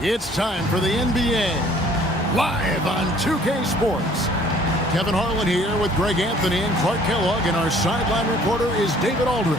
It's time for the NBA, live on 2K Sports. Kevin Harlan here with Greg Anthony and Clark Kellogg, and our sideline reporter is David Aldridge.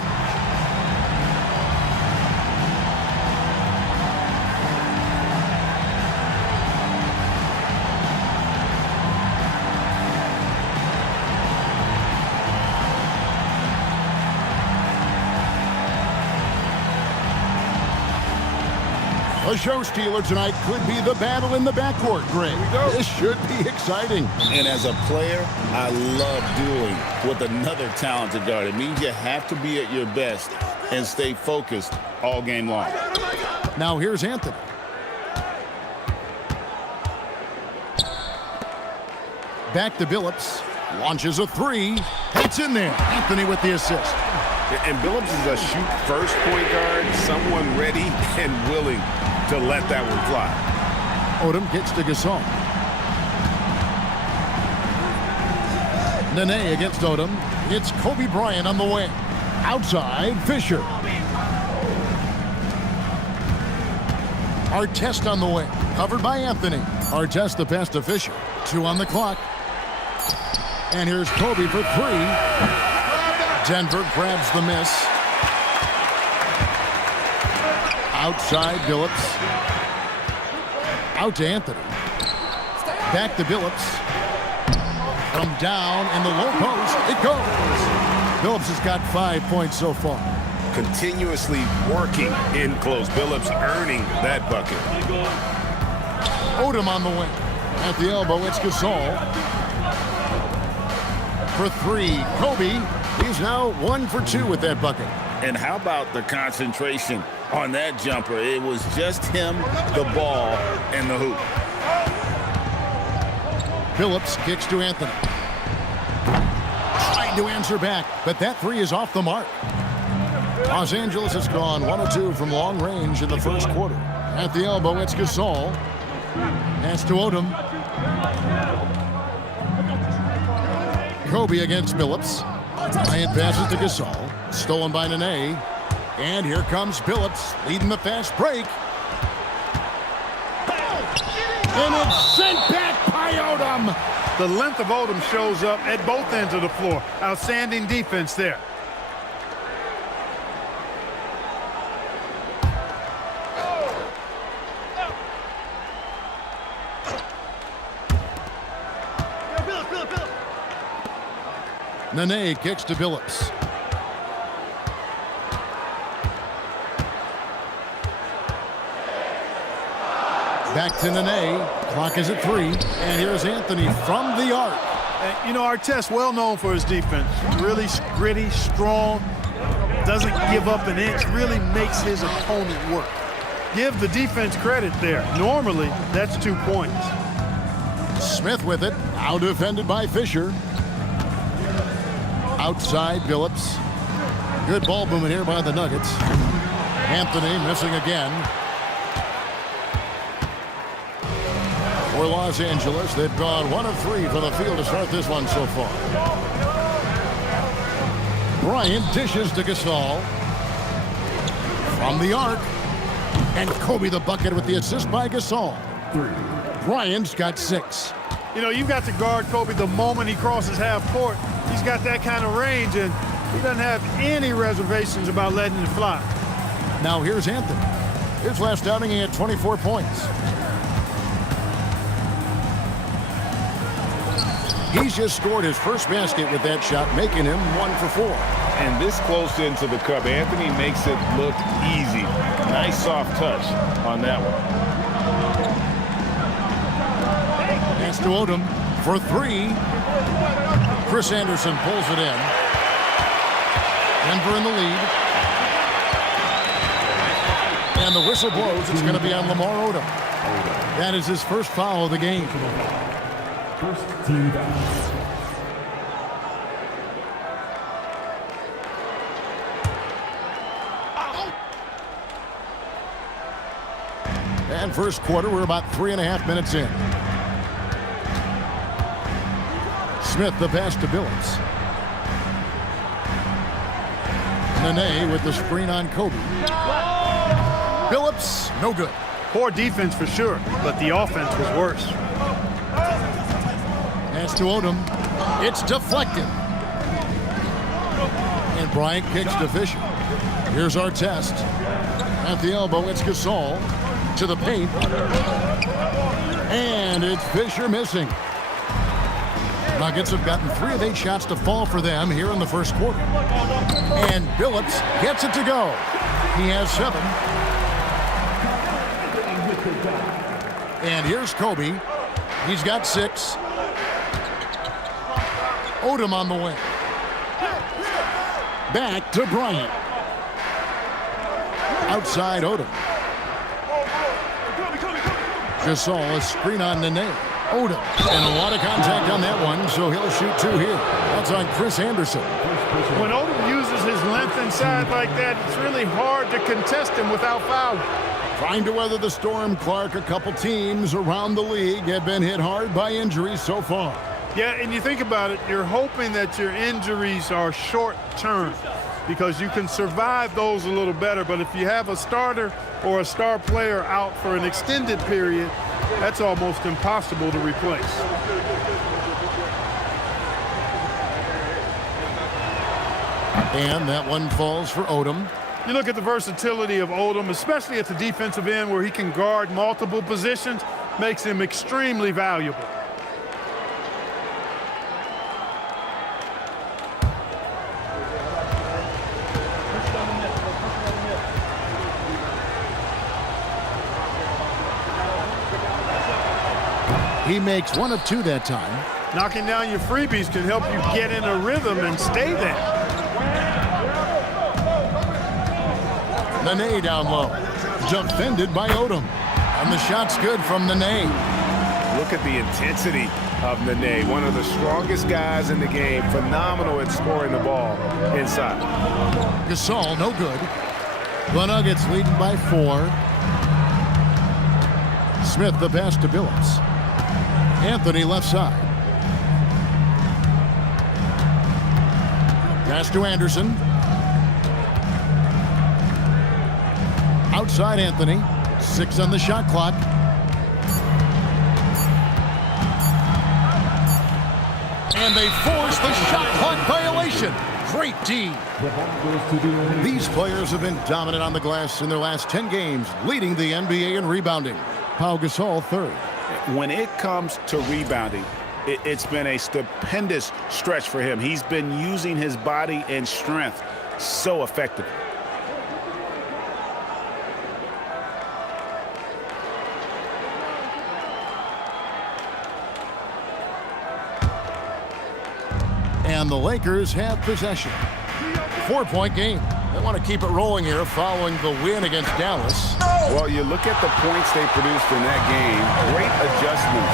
A show stealer tonight could be the battle in the backcourt, Greg. This should be exciting. And as a player, I love dueling with another talented guard. It means you have to be at your best and stay focused all game long. Now here's Anthony. Back to Billups. Launches a three. It's in there. Anthony with the assist. And Billups is a shoot-first point guard, someone ready and willing to let that one fly. Odom gets to Gasol. Nene against Odom. It's Kobe Bryant on the wing. Outside, Fisher. Artest on the wing. Covered by Anthony. Artest the pass to Fisher. 2 on the clock. And here's Kobe for 3. Denver grabs the miss. Outside, Billups. Out to Anthony. Back to Billups. From down in the low post, it goes. Billups has got 5 points so far. Continuously working in close. Billups earning that bucket. Odom on the wing. At the elbow, it's Gasol. For 3, Kobe. He's now 1 for 2 with that bucket. And how about the concentration on that jumper? It was just him, the ball, and the hoop. Billups kicks to Anthony. Trying to answer back, but that 3 is off the mark. Los Angeles has gone 1 of 2 from long range in the first quarter. At the elbow, it's Gasol. Pass to Odom. Kobe against Billups. Bryant passes to Gasol. Stolen by Nene. And here comes Billups, leading the fast break. And it's sent back by Odom. The length of Odom shows up at both ends of the floor. Outstanding defense there. Nene kicks to Billups. Back to Nene. Clock is at 3. And here's Anthony from the arc. And, you know, Artest, well known for his defense. Really gritty, strong, doesn't give up an inch, really makes his opponent work. Give the defense credit there. Normally, that's 2 points. Smith with it. Now defended by Fisher. Outside, Billups. Good ball movement here by the Nuggets. Anthony missing again. For Los Angeles, they've gone 1 of 3 from the field to start this one so far. Bryant dishes to Gasol. From the arc. And Kobe the bucket with the assist by Gasol. Bryant's got 6. You know, you've got to guard Kobe the moment he crosses half court. He's got that kind of range, and he doesn't have any reservations about letting it fly. Now here's Anthony. His last outing, he had 24 points. He's just scored his first basket with that shot, making him 1 for 4. And this close into the cup, Anthony makes it look easy. Nice soft touch on that one. Pass to Odom for 3. Chris Anderson pulls it in. Denver in the lead. And the whistle blows. It's going to be on Lamar Odom. That is his first foul of the game. First team foul. And first quarter, we're about 3.5 minutes in. Smith the pass to Billups. Nene with the screen on Kobe. Billups, no good. Poor defense for sure, but the offense was worse. Pass to Odom. It's deflected. And Bryant kicks to Fisher. Here's our test. At the elbow, it's Gasol. To the paint. And it's Fisher missing. Nuggets have gotten 3 of 8 shots to fall for them here in the first quarter. And Billups gets it to go. He has 7. And here's Kobe. He's got 6. Odom on the wing. Back to Bryant. Outside Odom. Gasol, a screen on Nene. Odom. And a lot of contact on that one, so he'll shoot 2 here. That's on Chris Anderson. When Odom uses his length inside like that, it's really hard to contest him without fouling. Trying to weather the storm, Clark. A couple teams around the league have been hit hard by injuries so far. Yeah, and you think about it, you're hoping that your injuries are short-term because you can survive those a little better. But if you have a starter or a star player out for an extended period, that's almost impossible to replace. And that one falls for Odom. You look at the versatility of Odom, especially at the defensive end where he can guard multiple positions, makes him extremely valuable. He makes 1 of 2 that time. Knocking down your freebies can help you get in a rhythm and stay there. Nene down low. Defended by Odom. And the shot's good from Nene. Look at the intensity of Nene, one of the strongest guys in the game. Phenomenal at scoring the ball inside. Gasol, no good. The Nuggets leading by 4. Smith, the pass to Billups. Anthony left side. Pass to Anderson. Outside Anthony. 6 on the shot clock. And they force the shot clock violation. Great D. These players have been dominant on the glass in their last 10 games, leading the NBA in rebounding. Pau Gasol 3rd. When it comes to rebounding, it's been a stupendous stretch for him. He's been using his body and strength so effectively. And the Lakers have possession. 4-point game. They want to keep it rolling here following the win against Dallas. Well, you look at the points they produced in that game. Great adjustments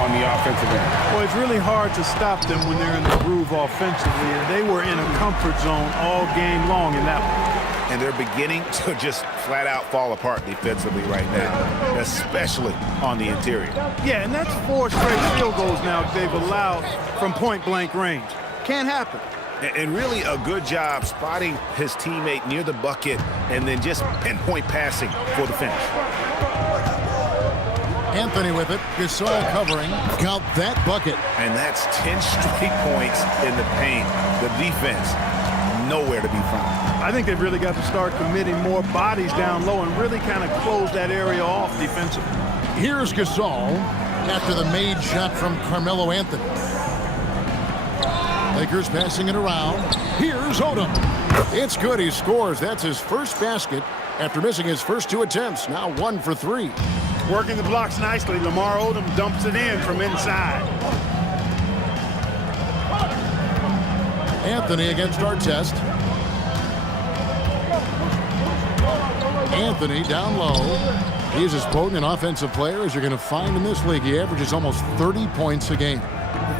on the offensive end. Well, it's really hard to stop them when they're in the groove offensively, and they were in a comfort zone all game long in that one. And they're beginning to just flat out fall apart defensively right now, especially on the interior. Yeah, and that's 4 straight field goals now they've allowed from point-blank range. Can't happen. And really a good job spotting his teammate near the bucket and then just pinpoint passing for the finish. Anthony with it. Gasol covering. Count that bucket. And that's 10 straight points in the paint. The defense, nowhere to be found. I think they've really got to start committing more bodies down low and really kind of close that area off defensively. Here's Gasol after the made shot from Carmelo Anthony. Lakers passing it around. Here's Odom. It's good. He scores. That's his first basket after missing his first 2 attempts. Now 1 for 3. Working the blocks nicely. Lamar Odom dumps it in from inside. Anthony against Artest. Anthony down low. He's as potent an offensive player as you're going to find in this league. He averages almost 30 points a game.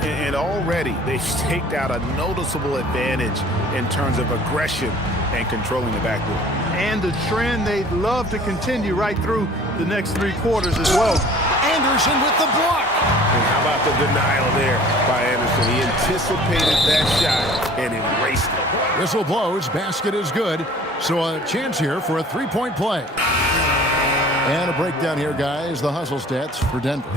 And already they've staked out a noticeable advantage in terms of aggression and controlling the backcourt. And the trend they'd love to continue right through the next 3 quarters as well. Anderson with the block. And how about the denial there by Anderson? He anticipated that shot and erased it. Whistle blows. Basket is good. So a chance here for a 3-point play. And a breakdown here, guys. The hustle stats for Denver.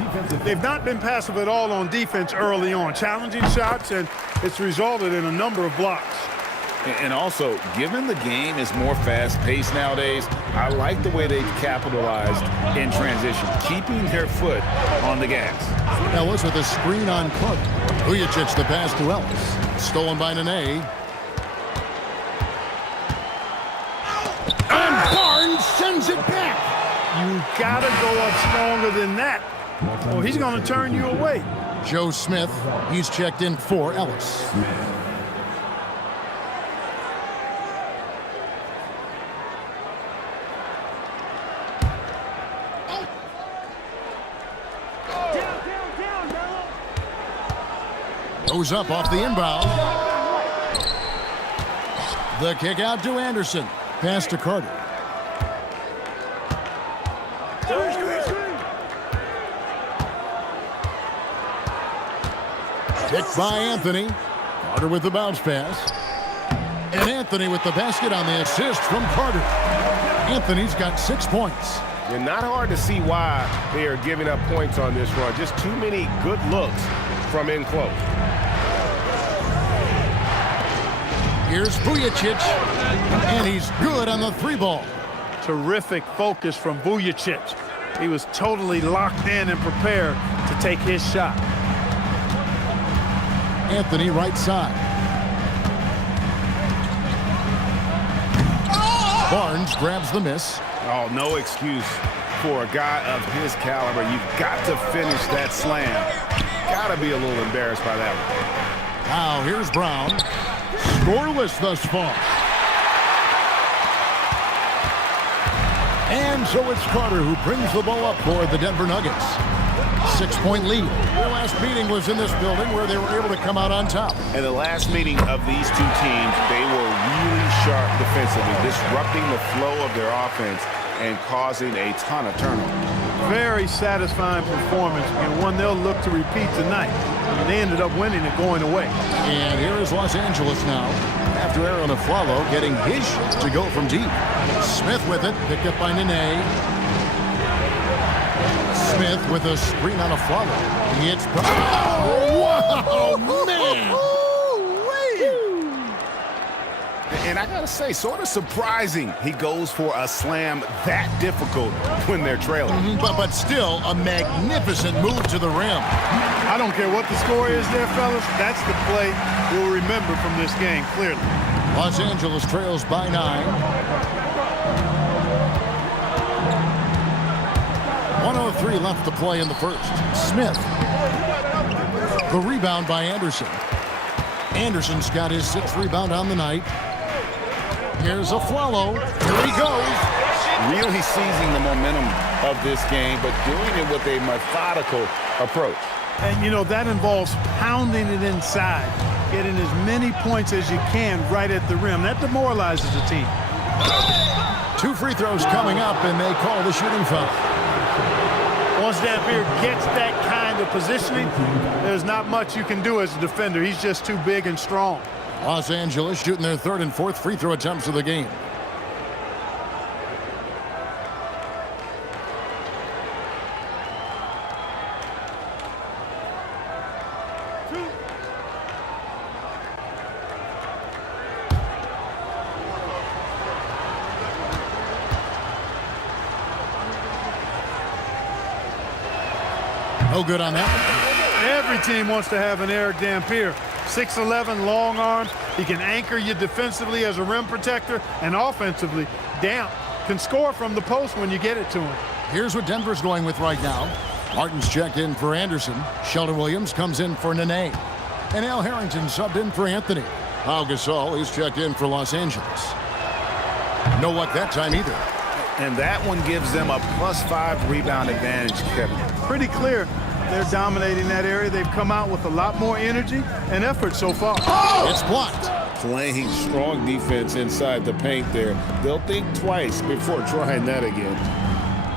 They've not been passive at all on defense early on. Challenging shots, and it's resulted in a number of blocks. And also, given the game is more fast-paced nowadays, I like the way they've capitalized in transition, keeping their foot on the gas. Ellis with a screen on Clark. Vujacic the pass to Ellis. Stolen by Nene. And Barnes sends it back. You gotta go up stronger than that, or he's gonna turn you away. Joe Smith, he's checked in for Ellis. Goes up off the inbound. The kick out to Anderson. Pass to Carter. Picked by Anthony. Carter with the bounce pass. And Anthony with the basket on the assist from Carter. Anthony's got 6 points. And not hard to see why they are giving up points on this run. Just too many good looks from in close. Here's Vujacic, and he's good on the 3-ball. Terrific focus from Vujacic. He was totally locked in and prepared to take his shot. Anthony right side. Barnes grabs the miss. Oh, no excuse for a guy of his caliber. You've got to finish that slam. Got to be a little embarrassed by that one. Now here's Brown. Scoreless thus far. And so it's Carter who brings the ball up for the Denver Nuggets. 6-point lead. Their last meeting was in this building where they were able to come out on top. And the last meeting of these two teams, they were really sharp defensively, disrupting the flow of their offense and causing a ton of turnovers. Very satisfying performance, and one they'll look to repeat tonight. And they ended up winning it going away. And here is Los Angeles now. After Aaron Aflalo getting his shot to go from deep. Smith with it, picked up by Nene. Smith with a screen on Aflalo. He hits. Oh, wow, man! And I gotta say, sort of surprising he goes for a slam that difficult when they're trailing. But still, a magnificent move to the rim. I don't care what the score is there, fellas. That's the play we'll remember from this game, clearly. Los Angeles trails by 9. 1:03 left to play in the first. Smith. The rebound by Anderson. Anderson's got his 6th rebound on the night. Here's Aflalo. Here he goes. Really seizing the momentum of this game, but doing it with a methodical approach. And, you know, that involves pounding it inside, getting as many points as you can right at the rim. That demoralizes the team. 2 free throws coming up, and they call the shooting foul. Once Dampier gets that kind of positioning, there's not much you can do as a defender. He's just too big and strong. Los Angeles shooting their 3rd and 4th free throw attempts of the game. No good on that one. Every team wants to have an Eric Dampier. 6'11", long arms. He can anchor you defensively as a rim protector, and offensively, damn, can score from the post when you get it to him. Here's what Denver's going with right now. Martin's checked in for Anderson. Sheldon Williams comes in for Nene. And Al Harrington subbed in for Anthony. Pau Gasol is checked in for Los Angeles. No luck that time either. And that one gives them a +5 rebound advantage, Kevin. Pretty clear. They're dominating that area. They've come out with a lot more energy and effort so far. It's blocked. Playing strong defense inside the paint there. They'll think twice before trying that again.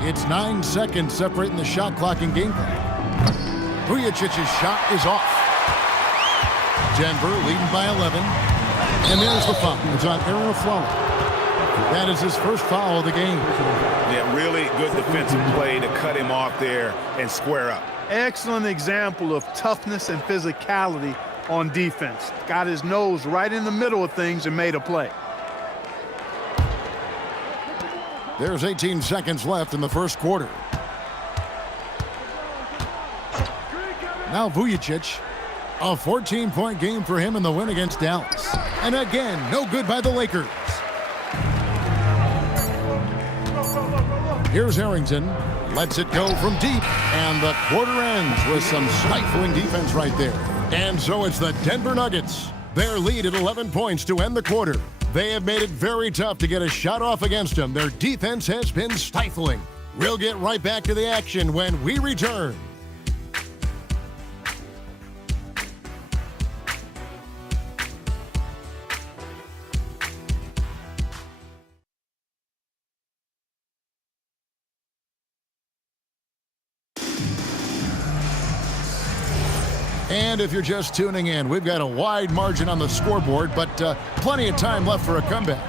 It's 9 seconds separating the shot clock and game clock. Vujacic's shot is off. Denver leading by 11. And there's the foul. It's on Aaron Aflalo. That is his first foul of the game. Yeah, really good defensive play to cut him off there and square up. Excellent example of toughness and physicality on defense. Got his nose right in the middle of things and made a play. There's 18 seconds left in the first quarter. Now Vujacic. A 14-point game for him in the win against Dallas. And again, no good by the Lakers. Here's Harrington. Lets it go from deep. And the quarter ends with some stifling defense right there. And so it's the Denver Nuggets. Their lead at 11 points to end the quarter. They have made it very tough to get a shot off against them. Their defense has been stifling. We'll get right back to the action when we return. And if you're just tuning in, we've got a wide margin on the scoreboard, but plenty of time left for a comeback.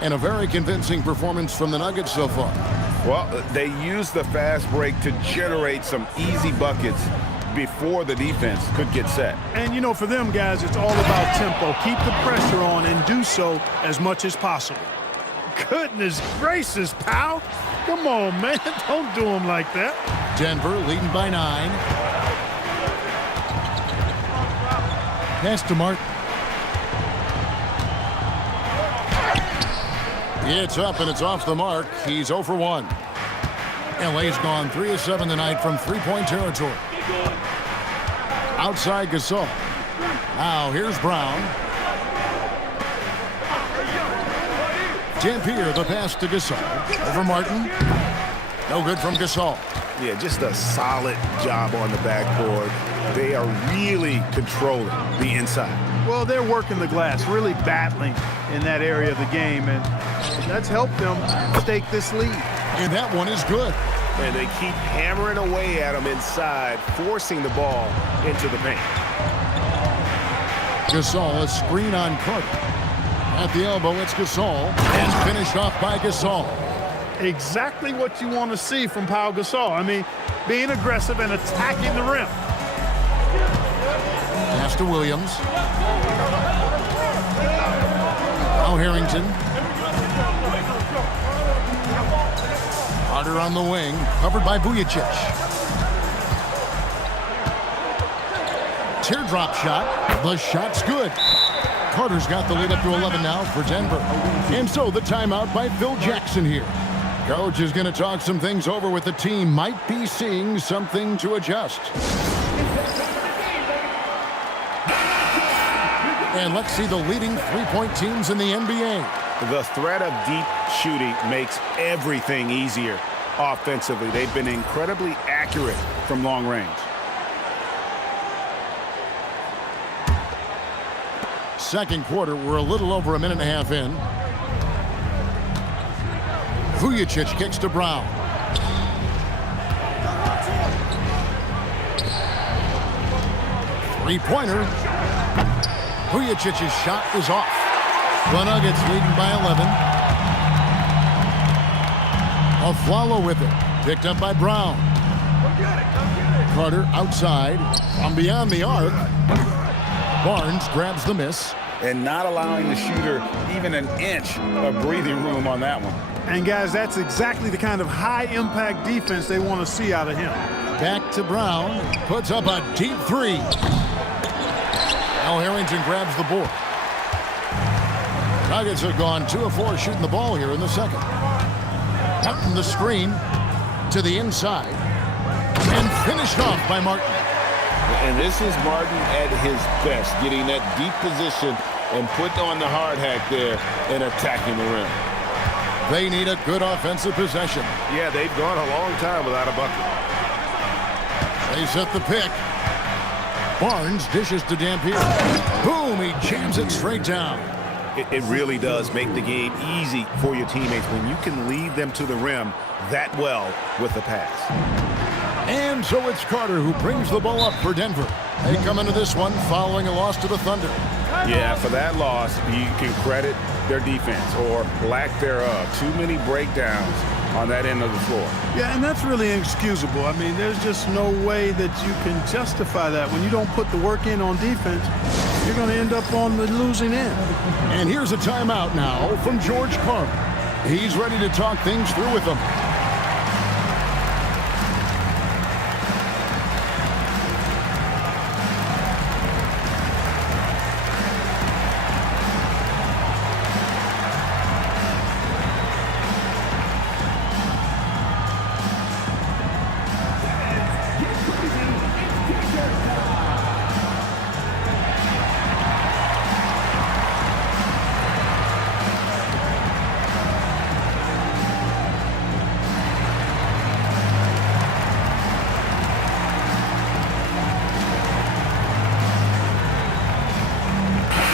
And a very convincing performance from the Nuggets so far. Well, they used the fast break to generate some easy buckets before the defense could get set. And, you know, for them guys, it's all about tempo. Keep the pressure on and do so as much as possible. Goodness gracious, pal. Come on, man. Don't do them like that. Denver leading by 9. Pass to Martin. It's up and it's off the mark. He's 0 for 1. LA's gone 3 of 7 tonight from three-point territory. Outside Gasol. Now here's Brown. Dampier, the pass to Gasol. Over Martin. No good from Gasol. Yeah, just a solid job on the backboard. They are really controlling the inside. Well, they're working the glass, really battling in that area of the game, and that's helped them stake this lead. And that one is good. And they keep hammering away at them inside, forcing the ball into the paint. Gasol, a screen on Carter. At the elbow, it's Gasol. And finished off by Gasol. Exactly what you want to see from Pau Gasol. I mean, being aggressive and attacking the rim. Pass to Williams. Now Harrington. Carter on the wing, covered by Vujacic. Teardrop shot. The shot's good. Carter's got the lead up to 11 now for Denver. And so the timeout by Phil Jackson here. Coach is going to talk some things over with the team. Might be seeing something to adjust. And let's see the leading three-point teams in the NBA. The threat of deep shooting makes everything easier offensively. They've been incredibly accurate from long range. Second quarter, we're a little over a minute and a half in. Vujacic kicks to Brown. Three-pointer. Vujacic's shot is off. The Nuggets leading by 11. Afflalo with it. Picked up by Brown. Carter outside. From beyond the arc. Barnes grabs the miss. And not allowing the shooter even an inch of breathing room on that one. And, guys, that's exactly the kind of high-impact defense they want to see out of him. Back to Brown. Puts up a deep three. Now Harrington grabs the board. Nuggets have gone 2 of 4 shooting the ball here in the second. Martin the screen to the inside. And finished off by Martin. And this is Martin at his best, getting that deep position and putting on the hard hat there and attacking the rim. They need a good offensive possession. Yeah, they've gone a long time without a bucket. They set the pick. Barnes dishes to Dampier. Boom, he jams it straight down. It really does make the game easy for your teammates when you can lead them to the rim that well with the pass. And so it's Carter who brings the ball up for Denver. They come into this one following a loss to the Thunder. Yeah, for that loss, you can credit their defense, or lack thereof. Too many breakdowns on that end of the floor. Yeah, and that's really inexcusable. I mean, there's just no way that you can justify that. When you don't put the work in on defense, you're going to end up on the losing end. And here's a timeout now from George Carter. He's ready to talk things through with them.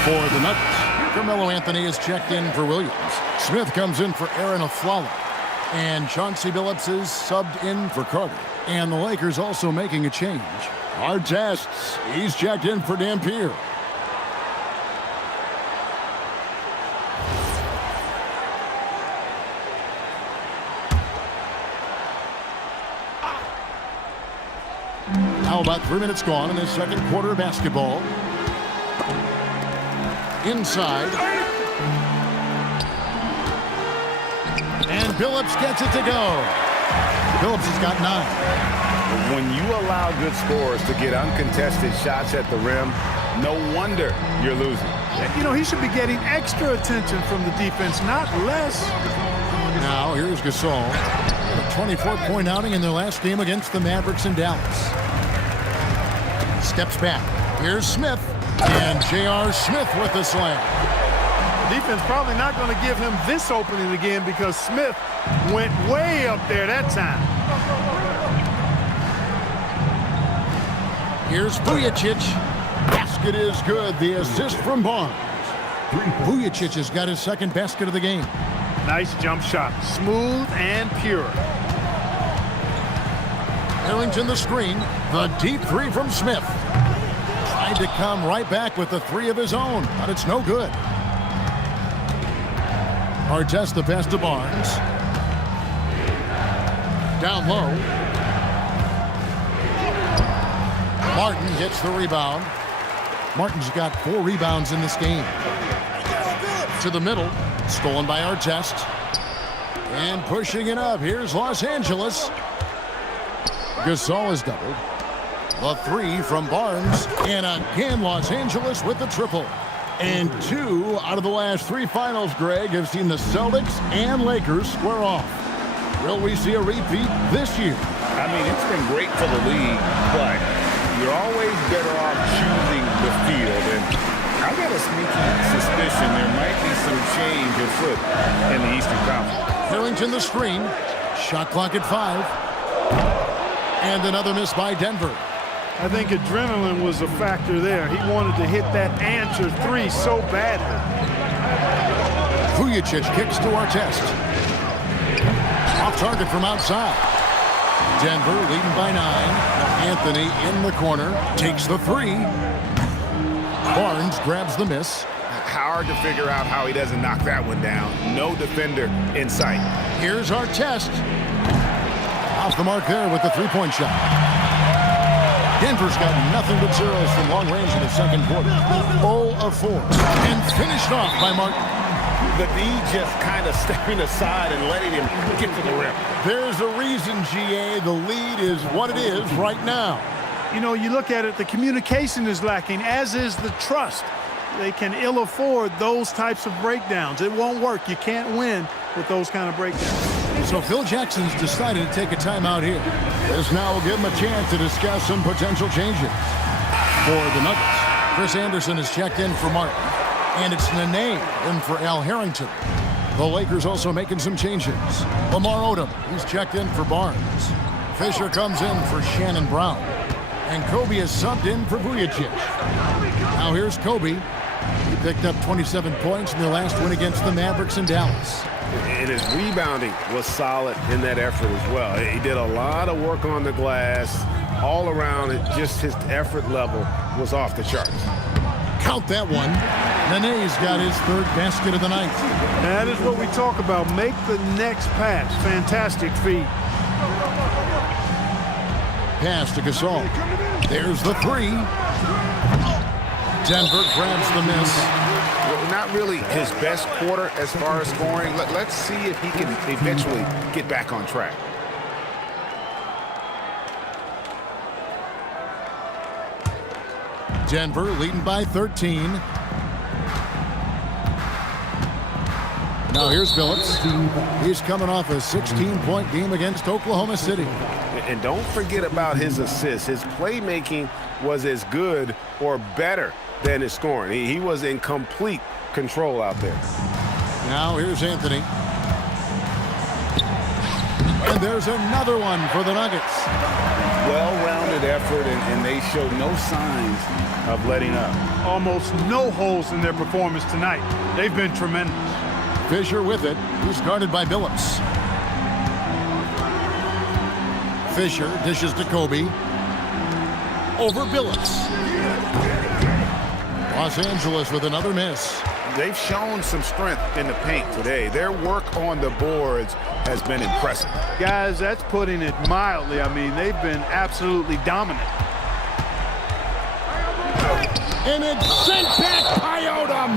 For the Nuggets, Carmelo Anthony is checked in for Williams. Smith comes in for Aaron Aflalo. And Chauncey Billups is subbed in for Carter. And the Lakers also making a change. Artests, he's checked in for Dampier. Now about 3 minutes gone in the second quarter of basketball. Inside. And Billups gets it to go. Billups has got 9. When you allow good scorers to get uncontested shots at the rim, no wonder you're losing. You know, he should be getting extra attention from the defense, not less. Now, here's Gasol. A 24-point outing in their last game against the Mavericks in Dallas. Steps back. Here's Smith. And J.R. Smith with the slam. The defense probably not going to give him this opening again because Smith went way up there that time. Here's Vujicic. Basket is good. The assist from Barnes. Vujicic has got his second basket of the game. Nice jump shot. Smooth and pure. Harrington the screen. The deep three from Smith. Tried to come right back with the three of his own, but it's no good. Artest the pass to Barnes. Down low. Martin gets the rebound. Martin's got 4 rebounds in this game. To the middle. Stolen by Artest. And pushing it up. Here's Los Angeles. Gasol is doubled. The 3 from Barnes. And again, Los Angeles with the triple. And 2 out of the last 3 finals, Greg, have seen the Celtics and Lakers square off. Will we see a repeat this year? I mean, it's been great for the league, but you're always better off choosing the field. And I got a sneaky suspicion there might be some change afoot in the Eastern Conference. Harrington the screen. Shot clock at 5. And another miss by Denver. I think adrenaline was a factor there. He wanted to hit that answer 3 so badly. Vujicic kicks to Artest. Off target from outside. Denver leading by 9. Anthony in the corner. Takes the 3. Barnes grabs the miss. Hard to figure out how he doesn't knock that one down. No defender in sight. Here's Artest. Off the mark there with the 3-point shot. Denver's got nothing but zeros from long range in the second quarter. 0 of 4. And finished off by Martin. The D just kind of stepping aside and letting him get to the rim. There's a reason, GA, the lead is what it is right now. You know, you look at it, the communication is lacking, as is the trust. They can ill afford those types of breakdowns. It won't work. You can't win with those kind of breakdowns. So Phil Jackson's decided to take a timeout here. This now will give him a chance to discuss some potential changes. For the Nuggets, Chris Anderson is checked in for Martin. And it's Nene in for Al Harrington. The Lakers also making some changes. Lamar Odom, he's checked in for Barnes. Fisher comes in for Shannon Brown. And Kobe is subbed in for Vujicic. Now here's Kobe. He picked up 27 points in their last win against the Mavericks in Dallas. And his rebounding was solid in that effort as well. He did a lot of work on the glass. All around, just his effort level was off the charts. Count that one. Nene's got his third basket of the night. That is what we talk about. Make the next pass. Fantastic feed. Pass to Gasol. There's the three. Denver grabs the miss. Well, not really his best quarter as far as scoring. Let's see if he can eventually get back on track. Denver leading by 13. Now here's Phillips. He's coming off a 16-point game against Oklahoma City. And don't forget about his assists. His playmaking was as good or better than his scoring. He was in complete control out there. Now here's Anthony. And there's another one for the Nuggets. Well-rounded effort, and they show no signs of letting up. Almost no holes in their performance tonight. They've been tremendous. Fisher with it. He's guarded by Billups. Fisher dishes to Kobe. Over Billups. Los Angeles with another miss. They've shown some strength in the paint today. Their work on the boards has been impressive. Guys, that's putting it mildly. I mean, they've been absolutely dominant. And it's sent back by Odom.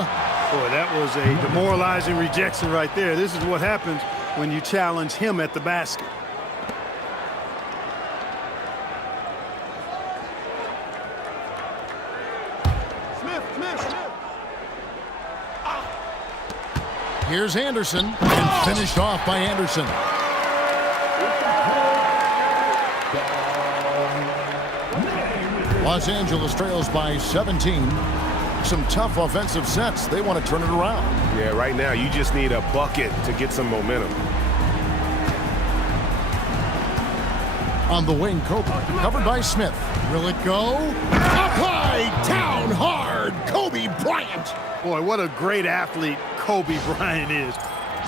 Boy, that was a demoralizing rejection right there. This is what happens when you challenge him at the basket. Here's Anderson, and finished off by Anderson. Los Angeles trails by 17. Some tough offensive sets. They want to turn it around. Yeah, right now you just need a bucket to get some momentum. On the wing, Kobe, covered by Smith. Will it go? Applied down hard, Kobe Bryant. Boy, what a great athlete Kobe Bryant is.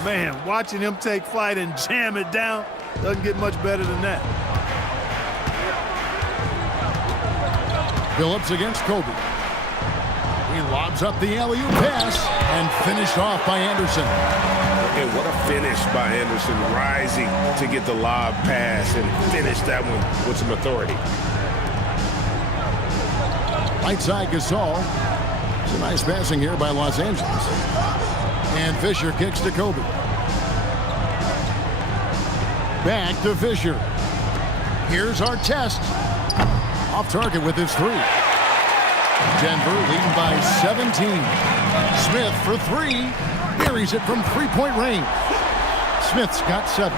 Man, watching him take flight and jam it down doesn't get much better than that. Billups against Kobe. He lobs up the alley-oop pass and finished off by Anderson. And what a finish by Anderson, rising to get the lob pass and finish that one with some authority. Right side Gasol. It's a nice passing here by Los Angeles. And Fisher kicks to Kobe. Back to Fisher. Here's Artest. Off target with his three. Denver leading by 17. Smith for three. Buries it from three-point range. Smith's got 7.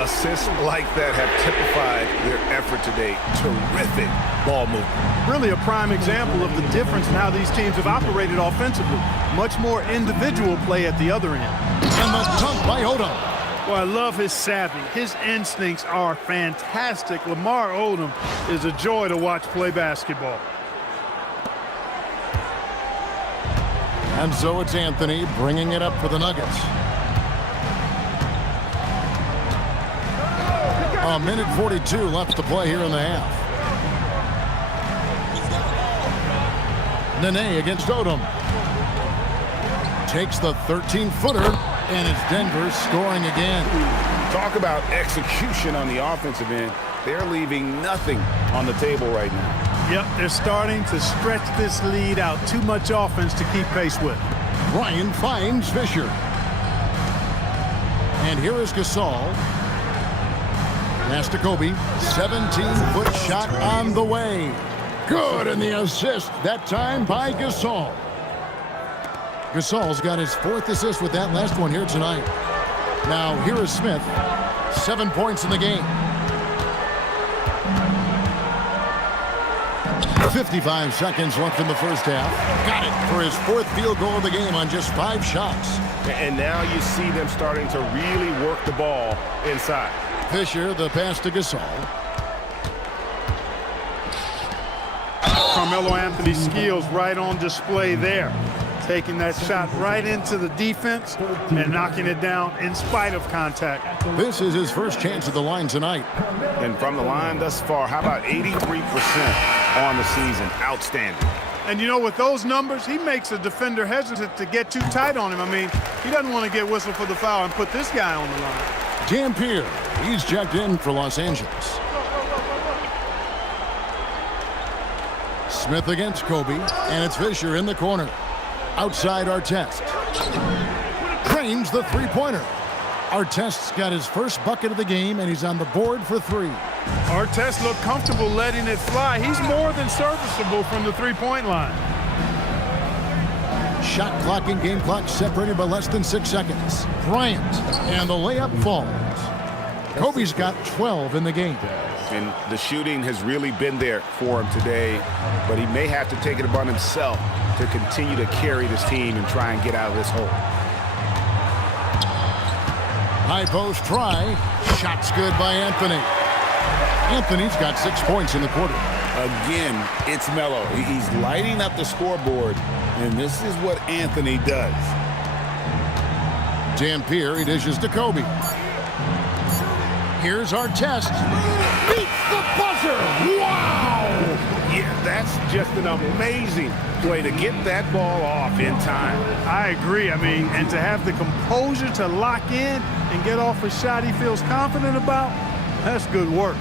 Assists like that have typified their effort today. Terrific ball movement. Really a prime example of the difference in how these teams have operated offensively. Much more individual play at the other end. And the dunk by Odom. Well, I love his savvy. His instincts are fantastic. Lamar Odom is a joy to watch play basketball. And so it's Anthony bringing it up for the Nuggets. A minute 42 left to play here in the half. Nene against Odom. Takes the 13-footer, and it's Denver scoring again. Talk about execution on the offensive end. They're leaving nothing on the table right now. Yep, they're starting to stretch this lead out. Too much offense to keep pace with. Bryant finds Fisher. And here is Gasol. Pass to Kobe. 17-foot shot on the way. Good, and the assist, that time by Gasol. Gasol's got his 4th assist with that last one here tonight. Now, here is Smith. 7 points in the game. 55 seconds left in the first half. Got it for his 4th field goal of the game on just 5 shots. And now you see them starting to really work the ball inside. Fisher, the pass to Gasol. Carmelo Anthony's skills right on display there. Taking that shot right into the defense and knocking it down in spite of contact. This is his first chance at the line tonight. And from the line thus far, how about 83% on the season? Outstanding. And, you know, with those numbers, he makes a defender hesitant to get too tight on him. I mean, he doesn't want to get whistled for the foul and put this guy on the line. Dampier, he's checked in for Los Angeles. Smith against Kobe, and it's Fisher in the corner. Outside Artest. Drains the three-pointer. Artest's got his first bucket of the game, and he's on the board for 3. Artest looked comfortable letting it fly. He's more than serviceable from the three-point line. Shot clock and game clock separated by less than 6 seconds. Bryant, and the layup falls. Kobe's got 12 in the game. And the shooting has really been there for him today, but he may have to take it upon himself to continue to carry this team and try and get out of this hole. High post try. Shot's good by Anthony. Anthony's got 6 points in the quarter. Again, it's Melo. He's lighting up the scoreboard, and this is what Anthony does. Dampier, he dishes to Kobe. Here's Artest. Beats the buzzer! Wow! Yeah, that's just an amazing play to get that ball off in time. I agree. I mean, and to have the composure to lock in and get off a shot he feels confident about, that's good work.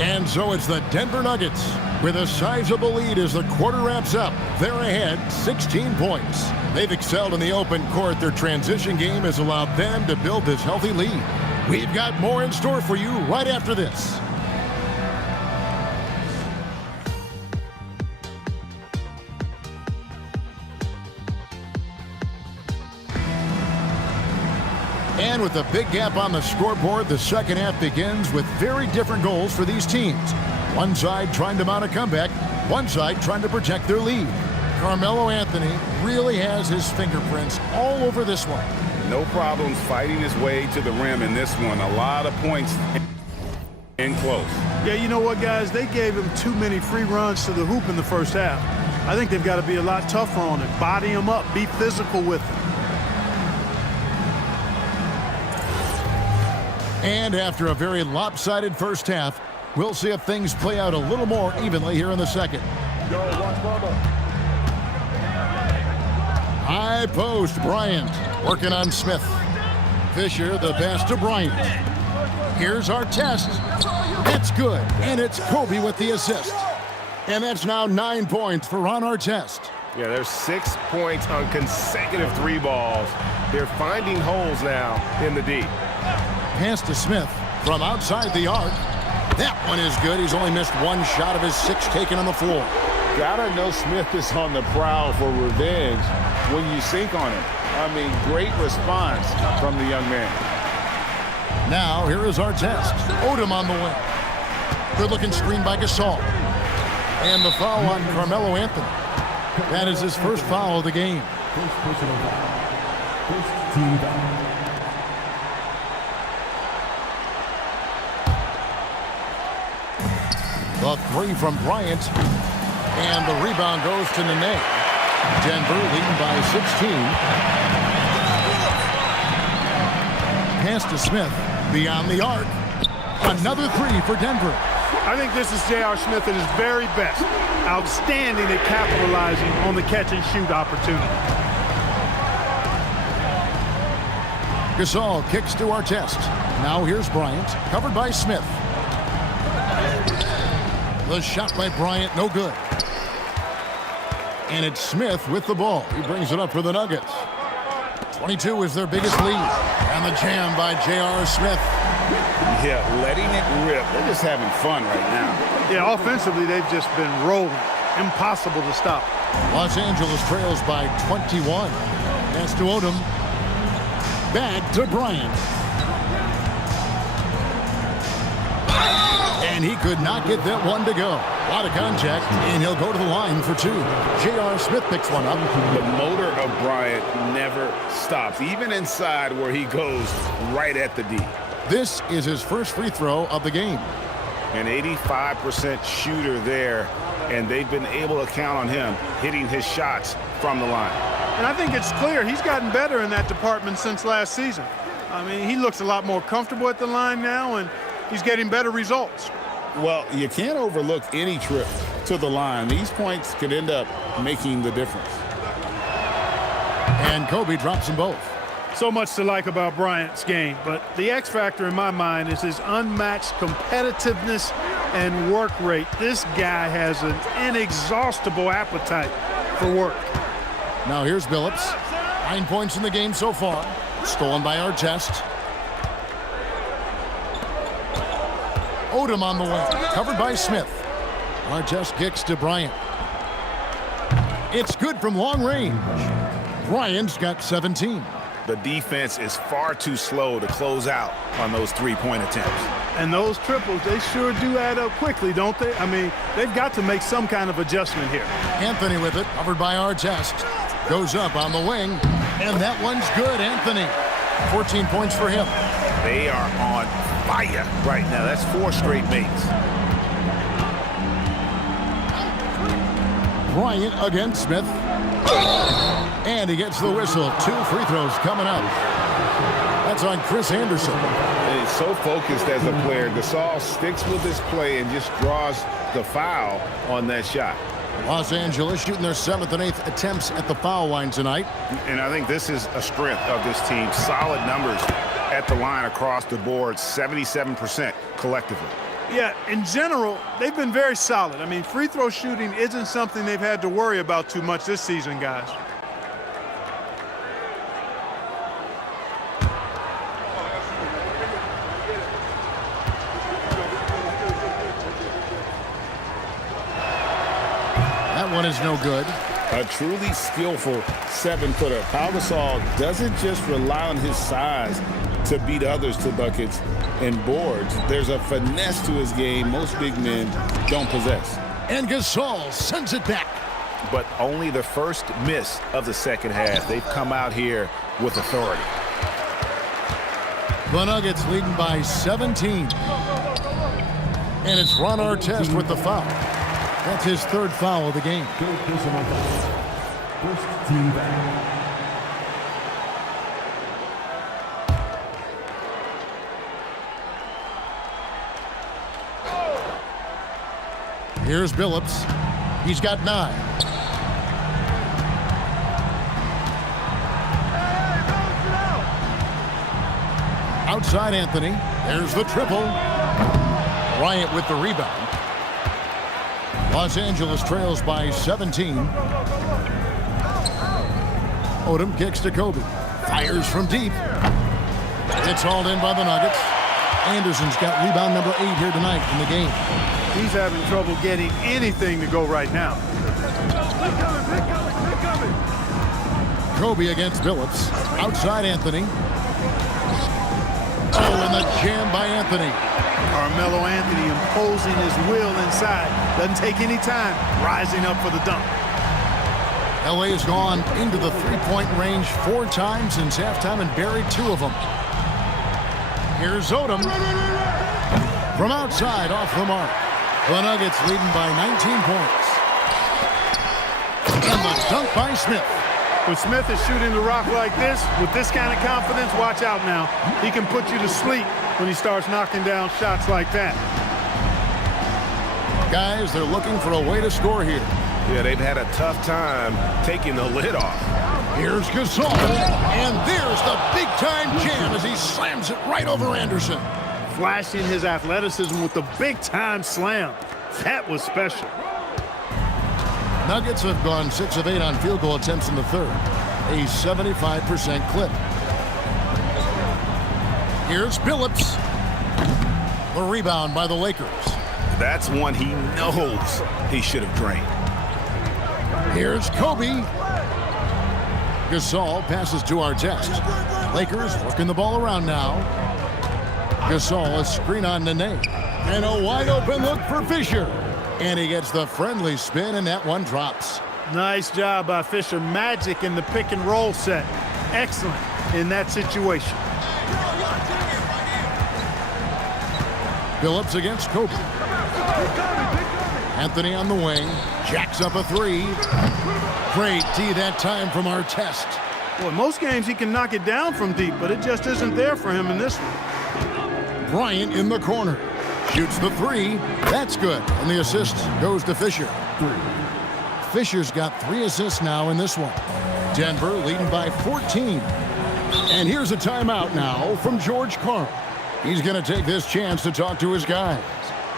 And so it's the Denver Nuggets with a sizable lead as the quarter wraps up. They're ahead 16 points. They've excelled in the open court. Their transition game has allowed them to build this healthy lead. We've got more in store for you right after this. And with a big gap on the scoreboard, the second half begins with very different goals for these teams. One side trying to mount a comeback, one side trying to protect their lead. Carmelo Anthony really has his fingerprints all over this one. No problems fighting his way to the rim in this one. A lot of points in close. Yeah, you know what, guys? They gave him too many free runs to the hoop in the first half. I think they've got to be a lot tougher on him. Body him up. Be physical with him. And after a very lopsided first half, we'll see if things play out a little more evenly here in the second. High post, Bryant working on Smith. Fisher, the pass to Bryant. Here's Artest. It's good, and it's Kobe with the assist. And that's now 9 points for Ron Artest. Yeah, there's 6 points on consecutive 3 balls. They're finding holes now in the D. Pass to Smith from outside the arc. That one is good. He's only missed 1 shot of his 6 taken on the floor. Gotta know Smith is on the prowl for revenge when you sink on him. I mean, great response from the young man. Now, here is Artest. Odom on the wing. Good-looking screen by Gasol. And the foul on Carmelo Anthony. That is his first foul of the game. First personal foul. First team foul. The 3 from Bryant. And the rebound goes to Nene. Denver leading by 16. Pass to Smith. Beyond the arc. Another 3 for Denver. I think this is J.R. Smith at his very best. Outstanding at capitalizing on the catch-and-shoot opportunity. Gasol kicks to Artest. Now here's Bryant, covered by Smith. The shot by Bryant, no good. And it's Smith with the ball. He brings it up for the Nuggets. 22 is their biggest lead. And the jam by J.R. Smith. Yeah, letting it rip. They're just having fun right now. Yeah, offensively, they've just been rolling. Impossible to stop. Los Angeles trails by 21. That's to Odom. Back to Bryant. And he could not get that one to go. A lot of contact, and he'll go to the line for 2. J.R. Smith picks one up. The motor of Bryant never stops, even inside where he goes right at the D. This is his first free throw of the game. An 85% shooter there, and they've been able to count on him hitting his shots from the line. And I think it's clear he's gotten better in that department since last season. I mean, he looks a lot more comfortable at the line now, and he's getting better results. Well, you can't overlook any trip to the line. These points could end up making the difference. And Kobe drops them both. So much to like about Bryant's game, but the X factor in my mind is his unmatched competitiveness and work rate. This guy has an inexhaustible appetite for work. Now here's Billups. 9 points in the game so far. Stolen by Artest. Odom on the wing. Covered by Smith. Artest kicks to Bryant. It's good from long range. Bryant's got 17. The defense is far too slow to close out on those three-point attempts. And those triples, they sure do add up quickly, don't they? I mean, they've got to make some kind of adjustment here. Anthony with it, covered by Artest. Goes up on the wing, and that one's good, Anthony. 14 points for him. They are on fire right now. That's 4 straight makes. Bryant against Smith. And he gets the whistle. 2 free throws coming up. That's on Chris Anderson. And he's so focused as a player. Gasol sticks with his play and just draws the foul on that shot. Los Angeles shooting their 7th and 8th attempts at the foul line tonight. And I think this is a strength of this team. Solid numbers at the line across the board, 77% collectively. Yeah, in general, they've been very solid. I mean, free throw shooting isn't something they've had to worry about too much this season, guys. That one is no good. A truly skillful 7-footer. Pau Gasol doesn't just rely on his size to beat others to buckets and boards. There's a finesse to his game most big men don't possess. And Gasol sends it back. But only the first miss of the second half. They've come out here with authority. The Nuggets leading by 17. And it's Ron Artest with the foul. That's his 3rd foul of the game. Good personal foul. First team foul. Here's Billups. He's got 9. Outside Anthony. There's the triple. Bryant with the rebound. Los Angeles trails by 17. Odom kicks to Kobe. Fires from deep. It's hauled in by the Nuggets. Anderson's got rebound number 8 here tonight in the game. He's having trouble getting anything to go right now. Kobe against Billups. Outside Anthony. Oh, and the jam by Anthony. Carmelo Anthony imposing his will inside. Doesn't take any time. Rising up for the dunk. LA has gone into the three-point range 4 times since halftime and buried 2 of them. Here's Odom. From outside, off the mark. The Nuggets leading by 19 points. And the dunk by Smith. When Smith is shooting the rock like this, with this kind of confidence, watch out now. He can put you to sleep when he starts knocking down shots like that. Guys, they're looking for a way to score here. Yeah, they've had a tough time taking the lid off. Here's Gasol. And there's the big-time jam as he slams it right over Anderson. Flashing his athleticism with the big-time slam. That was special. Nuggets have gone 6 of 8 on field goal attempts in the 3rd. A 75% clip. Here's Billups. The rebound by the Lakers. That's one he knows he should have drained. Here's Kobe. Gasol passes to Artest. Lakers working the ball around now. Gasol, a screen on Nene. And a wide open look for Fisher. And he gets the friendly spin, and that one drops. Nice job by Fisher. Magic in the pick and roll set. Excellent in that situation. Billups against Kobe. Anthony on the wing. Jacks up a 3. Great D that time from Artest. Boy, most games he can knock it down from deep, but it just isn't there for him in this one. Bryant in the corner. Shoots the three. That's good. And the assist goes to Fisher. Fisher's got 3 assists now in this one. Denver leading by 14. And here's a timeout now from George Karl. He's going to take this chance to talk to his guys.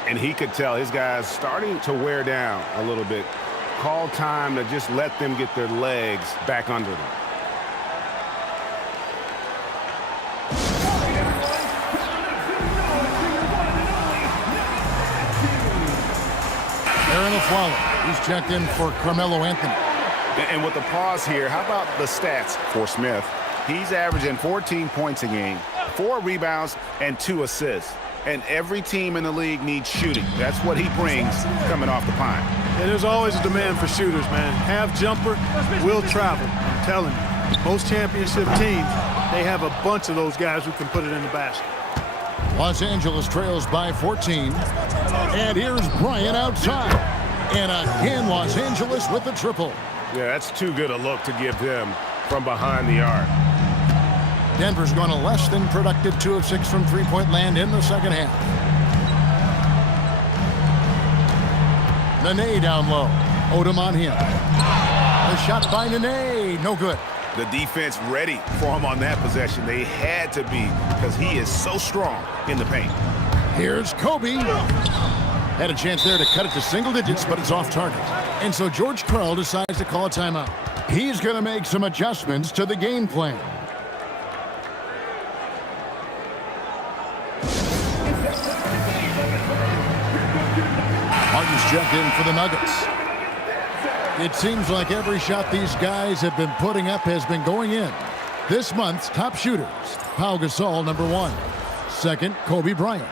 And he could tell his guys starting to wear down a little bit. Call time to just let them get their legs back under them. Aaron Aflalo, he's checked in for Carmelo Anthony. And with the pause here, how about the stats for Smith? He's averaging 14 points a game, 4 rebounds, and 2 assists. And every team in the league needs shooting. That's what he brings coming off the pine. And there's always a demand for shooters, man. Half jumper will travel. I'm telling you. Most championship teams, they have a bunch of those guys who can put it in the basket. Los Angeles trails by 14. And here's Bryant outside. And again, Los Angeles with the triple. Yeah, that's too good a look to give them from behind the arc. Denver's going to less than productive 2 of 6 from three-point land in the second half. Nene down low. Odom on him. The shot by Nene. No good. The defense ready for him on that possession. They had to be because he is so strong in the paint. Here's Kobe. Had a chance there to cut it to single digits, but it's off target. And so George Karl decides to call a timeout. He's going to make some adjustments to the game plan. Martin's checked in for the Nuggets. It seems like every shot these guys have been putting up has been going in. This month's top shooters, Pau Gasol, number 1. Second, Kobe Bryant.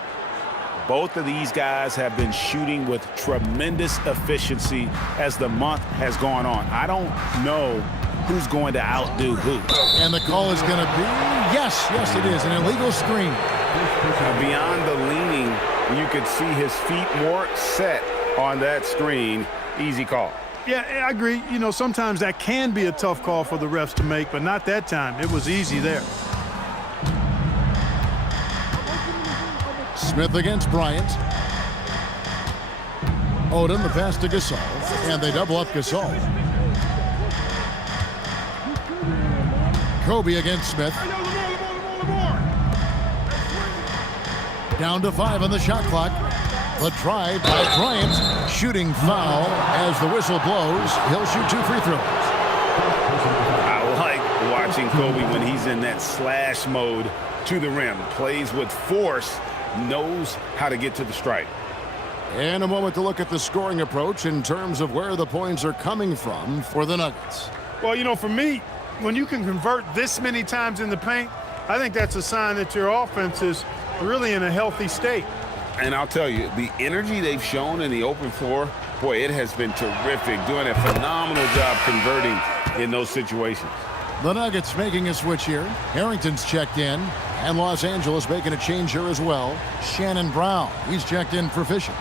Both of these guys have been shooting with tremendous efficiency as the month has gone on. I don't know who's going to outdo who. And the call is going to be, yes, it is, an illegal screen. Beyond the leaning, you could see his feet more set on that screen. Easy call. Yeah, I agree. You know, sometimes that can be a tough call for the refs to make, but not that time. It was easy there. Smith against Bryant. Odom, the pass to Gasol, and they double up Gasol. Kobe against Smith. Down to 5 on the shot clock. The drive by Bryant. Shooting foul as the whistle blows. He'll shoot 2 free throws. I like watching Kobe when he's in that slash mode to the rim. Plays with force, knows how to get to the stripe. And a moment to look at the scoring approach in terms of where the points are coming from for the Nuggets. Well, you know, for me, when you can convert this many times in the paint, I think that's a sign that your offense is really in a healthy state. And I'll tell you, the energy they've shown in the open floor, boy, it has been terrific. Doing a phenomenal job converting in those situations. The Nuggets making a switch here. Harrington's checked in. And Los Angeles making a change here as well. Shannon Brown, he's checked in for Fisher.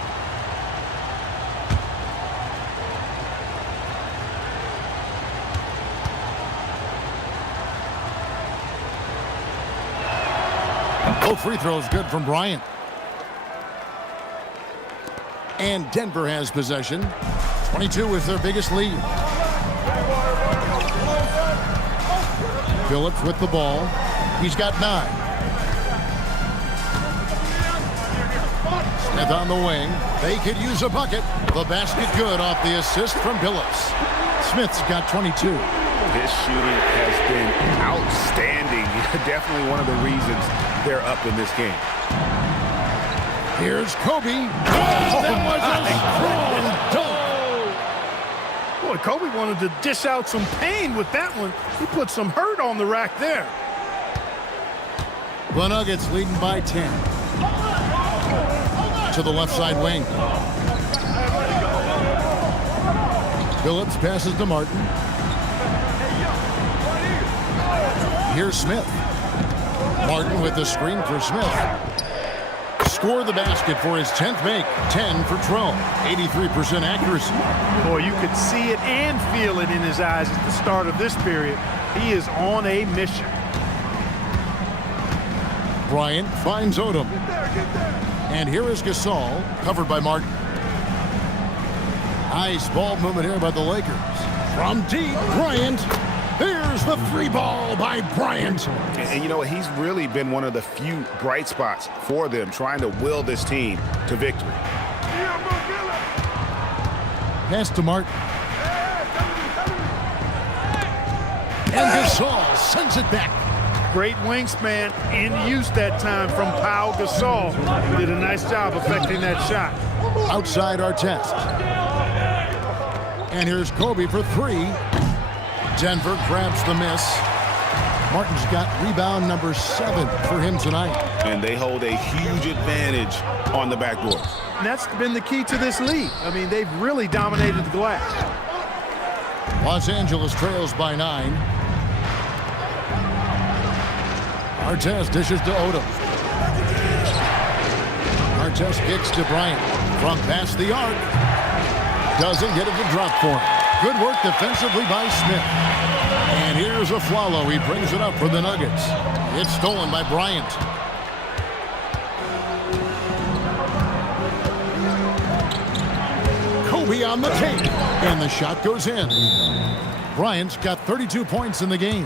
Both free throws good from Bryant. And Denver has possession. 22 is their biggest lead. Phillips with the ball. He's got 9. Smith on the wing. They could use a bucket. The basket good off the assist from Phillips. Smith's got 22. His shooting has been outstanding. Definitely one of the reasons they're up in this game. Here's Kobe. That was a strong dunk. Boy, Kobe wanted to dish out some pain with that one. He put some hurt on the rack there. The Nuggets leading by 10. To the left side wing. Phillips passes to Martin. Here's Smith. Martin with the screen for Smith. Score the basket for his 10th make. 10 for 12. 83% accuracy. Boy, you could see it and feel it in his eyes at the start of this period. He is on a mission. Bryant finds Odom. And here is Gasol, covered by Martin. Nice ball movement here by the Lakers. From deep, Bryant. Here's the three ball by Bryant. And you know what? He's really been one of the few bright spots for them, trying to will this team to victory. Pass to Martin. And Gasol sends it back. Great wingspan in use that time from Pau Gasol. Did a nice job affecting that shot. Outside Artest. And here's Kobe for three. Denver grabs the miss. Martin's got rebound number 7 for him tonight. And they hold a huge advantage on the backboard. And that's been the key to this league. I mean, they've really dominated the glass. Los Angeles trails by 9. Artest dishes to Odom. Artest kicks to Bryant. From past the arc. Doesn't get it to drop for him. Good work defensively by Smith. And here's Afflalo. He brings it up for the Nuggets. It's stolen by Bryant. Kobe on the take. And the shot goes in. Bryant's got 32 points in the game.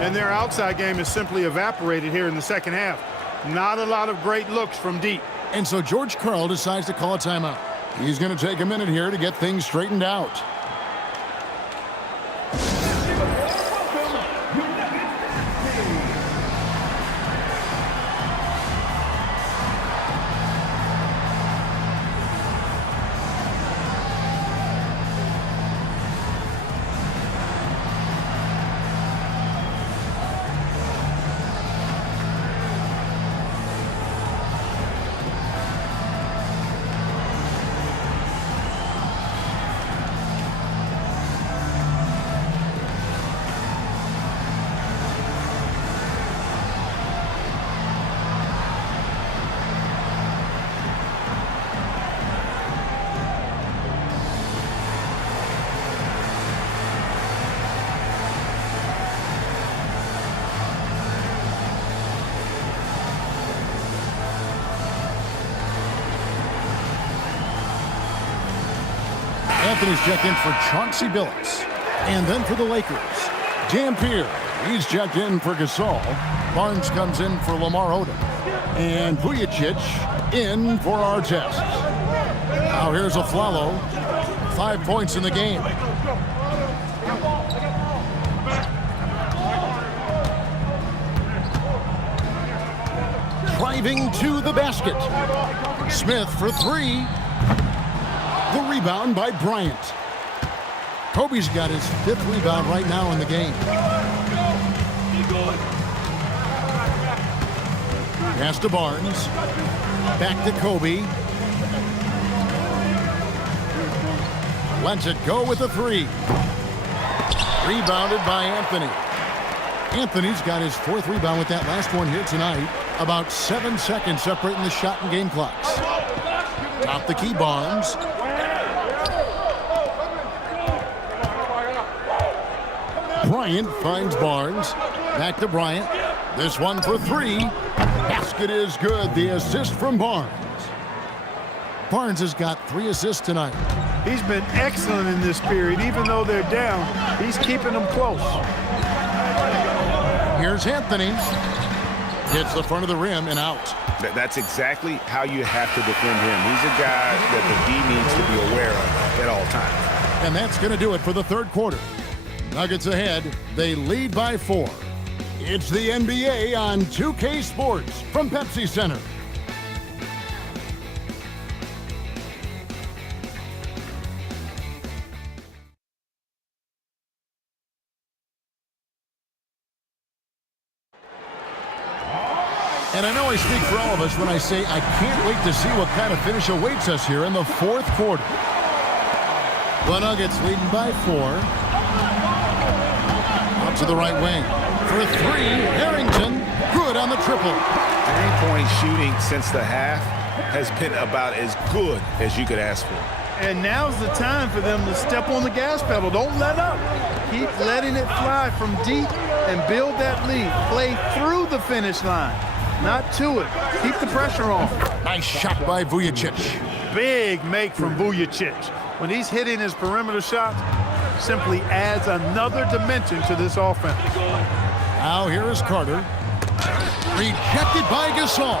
And their outside game is simply evaporated here in the second half. Not a lot of great looks from deep. And so George Karl decides to call a timeout. He's going to take a minute here to get things straightened out. Anthony's checked in for Chauncey Billups. And then for the Lakers, Dampier. He's checked in for Gasol. Barnes comes in for Lamar Odom. And Vujicic in for Artest. Now here's Afflalo. 5 points in the game. Driving to the basket. Smith for 3. The rebound by Bryant. Kobe's got his 5th rebound right now in the game. Pass to Barnes. Back to Kobe. Lets it go with a 3. Rebounded by Anthony. Anthony's got his 4th rebound with that last one here tonight. About 7 seconds separating the shot and game clocks. Top the key, Barnes. Bryant finds Barnes. Back to Bryant. This one for 3. Basket is good. The assist from Barnes. Barnes has got 3 assists tonight. He's been excellent in this period. Even though they're down, he's keeping them close. Here's Anthony. Hits the front of the rim and out. That's exactly how you have to defend him. He's a guy that the D needs to be aware of at all times. And that's going to do it for the third quarter. Nuggets ahead. They lead by 4. It's the NBA on 2K Sports from Pepsi Center. And I know I speak for all of us when I say I can't wait to see what kind of finish awaits us here in the fourth quarter. The Nuggets leading by 4. Out to the right wing. For 3, Harrington. Good on the triple. 3-point shooting since the half has been about as good as you could ask for. And now's the time for them to step on the gas pedal. Don't let up. Keep letting it fly from deep and build that lead. Play through the finish line. not to it. Keep the pressure on. Nice shot by Vujicic. Big make from Vujicic. When he's hitting his perimeter shots, simply adds another dimension to this offense. Now here is Carter. Rejected by Gasol.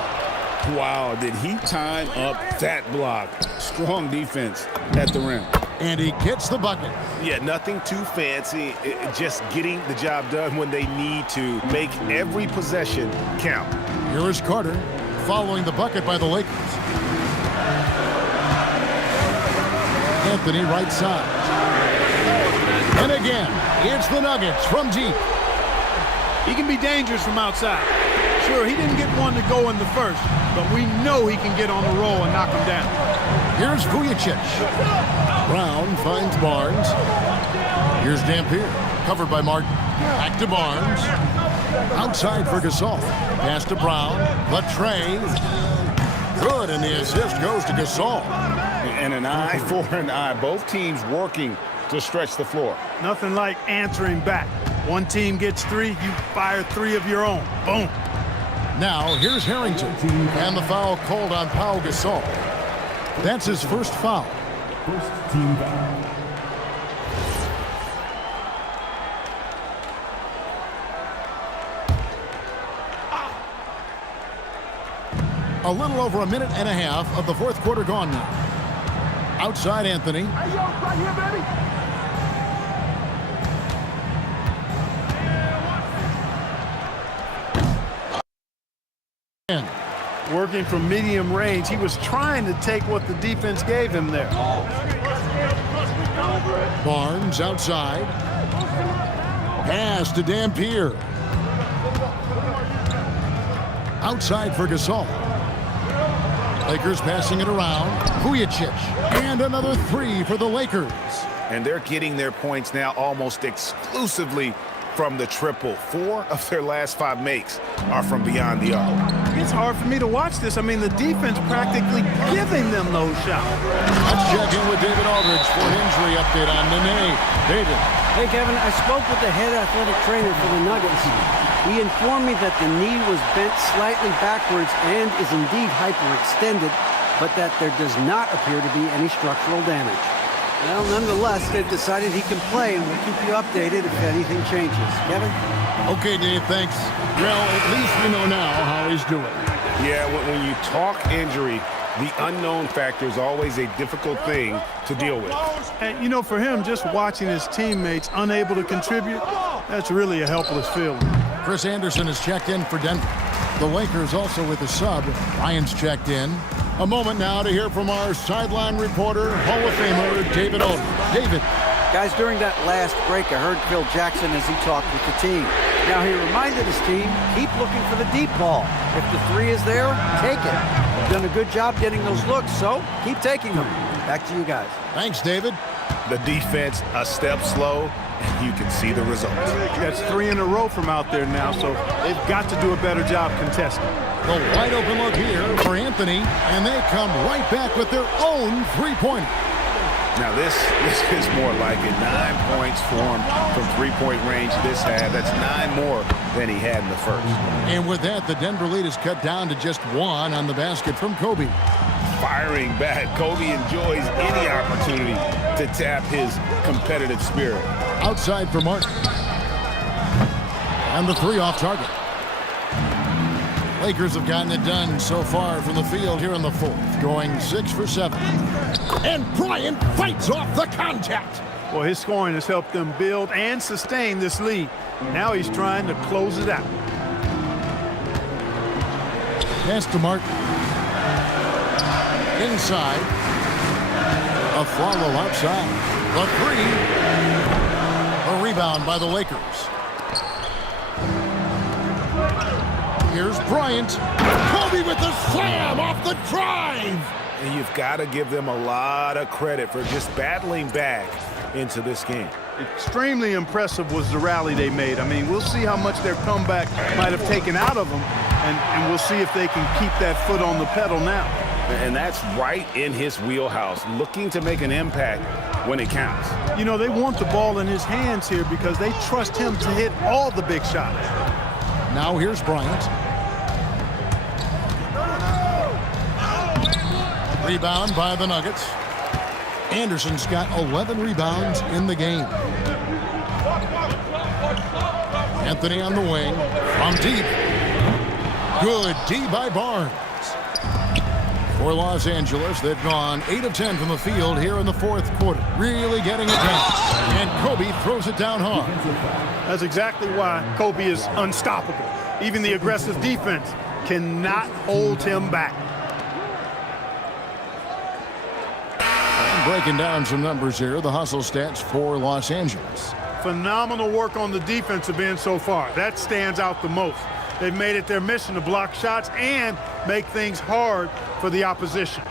Wow, did he time up that block? Strong defense at the rim. And he gets the bucket. Yeah, nothing too fancy. Just getting the job done when they need to. Make every possession count. Here is Carter following the bucket by the Lakers. Anthony right side. And again, it's the Nuggets from deep. He can be dangerous from outside. Sure, he didn't get one to go in the first, but we know he can get on the roll and knock him down. Here's Vujicic. Brown finds Barnes. Here's Dampier. Covered by Martin. Back to Barnes. Outside for Gasol. Pass to Brown. Latre. Good, and the assist goes to Gasol. And an eye for an eye. Both teams working to stretch the floor. Nothing like answering back. One team gets 3, you fire 3 of your own. Boom. Now, here's Harrington. And the foul called on Pau Gasol. That's his first foul. First team foul. A little over a minute and a half of the fourth quarter gone now. Outside Anthony. Hey, yo, right here, baby. Working from medium range, he was trying to take what the defense gave him there. Barnes outside. Pass to Dampier. Outside for Gasol. Lakers passing it around. Vujicic. And another 3 for the Lakers. And they're getting their points now almost exclusively from the triple. 4 of their last 5 makes are from beyond the arc. It's hard for me to watch this. I mean, the defense practically giving them those shots. Let's check in with David Aldridge for an injury update on Nene. David. Hey, Kevin, I spoke with the head athletic trainer for the Nuggets. He informed me that the knee was bent slightly backwards and is indeed hyperextended, but that there does not appear to be any structural damage. Well, nonetheless, they've decided he can play, and we'll keep you updated if anything changes. Kevin? Okay, Dave, thanks. Well, at least we know now how he's doing. Yeah, when you talk injury, the unknown factor is always a difficult thing to deal with. And, you know, for him, just watching his teammates unable to contribute, that's really a helpless feeling. Chris Anderson has checked in for Denver. The Lakers also with a sub. Ryan's checked in. A moment now to hear from our sideline reporter, Hall of Famer David Aldridge. David. Guys, during that last break, I heard Phil Jackson as he talked with the team. Now, he reminded his team, keep looking for the deep ball. If the 3 is there, take it. You've done a good job getting those looks, so keep taking them. Back to you guys. Thanks, David. The defense a step slow, and you can see the results. That's 3 in a row from out there now, so they've got to do a better job contesting. The wide open look here for Anthony, and they come right back with their own three-pointer. Now this is more like it. 9 points for him from three-point range this half. That's 9 more than he had in the first. And with that, the Denver lead is cut down to just 1 on the basket from Kobe. Firing back, Kobe enjoys any opportunity to tap his competitive spirit. Outside for Martin. And the 3 off target. Lakers have gotten it done so far from the field here in the fourth, going 6 for 7. And Bryant fights off the contact. Well, his scoring has helped them build and sustain this lead. Now he's trying to close it out. Pass to Martin. Inside. A follow outside. The 3. A rebound by the Lakers. Here's Bryant. Kobe with the slam off the drive. And you've got to give them a lot of credit for just battling back into this game. Extremely impressive was the rally they made. I mean, we'll see how much their comeback might have taken out of them, and we'll see if they can keep that foot on the pedal now. And that's right in his wheelhouse, looking to make an impact when it counts. You know, they want the ball in his hands here because they trust him to hit all the big shots. Now here's Bryant. Rebound by the Nuggets. Anderson's got 11 rebounds in the game. Anthony on the wing. From deep. Good D by Barnes. For Los Angeles, they've gone 8 of 10 from the field here in the fourth quarter. Really getting it down. And Kobe throws it down hard. That's exactly why Kobe is unstoppable. Even the aggressive defense cannot hold him back. And breaking down some numbers here, the hustle stats for Los Angeles. Phenomenal work on the defensive end so far. That stands out the most. They've made it their mission to block shots and make things hard for the opposition.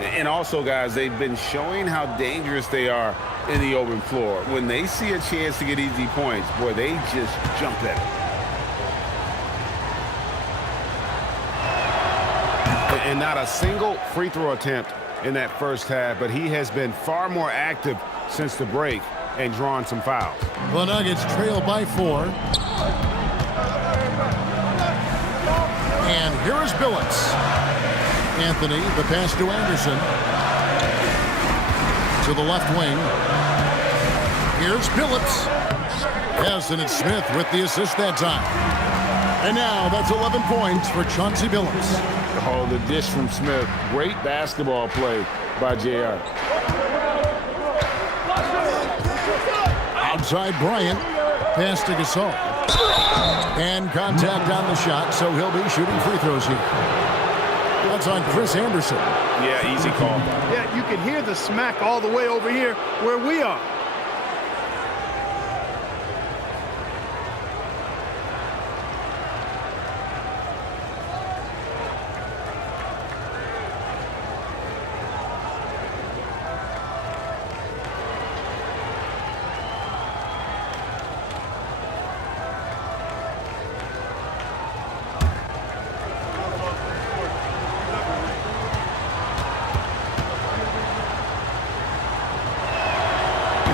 And also, guys, they've been showing how dangerous they are in the open floor. When they see a chance to get easy points, boy, they just jump at it. And not a single free throw attempt in that first half, but he has been far more active since the break and drawn some fouls. The Nuggets trail by 4. And here is Billups. Anthony, the pass to Anderson. To the left wing. Here's Billups. Yes, and it's Smith with the assist that time. And now that's 11 points for Chauncey Billups. Oh, the dish from Smith. Great basketball play by JR. Outside Bryant. Pass to Gasol. And contact on the shot, so he'll be shooting free throws here. That's on Chris Anderson. Yeah, easy call. Yeah, you can hear the smack all the way over here where we are.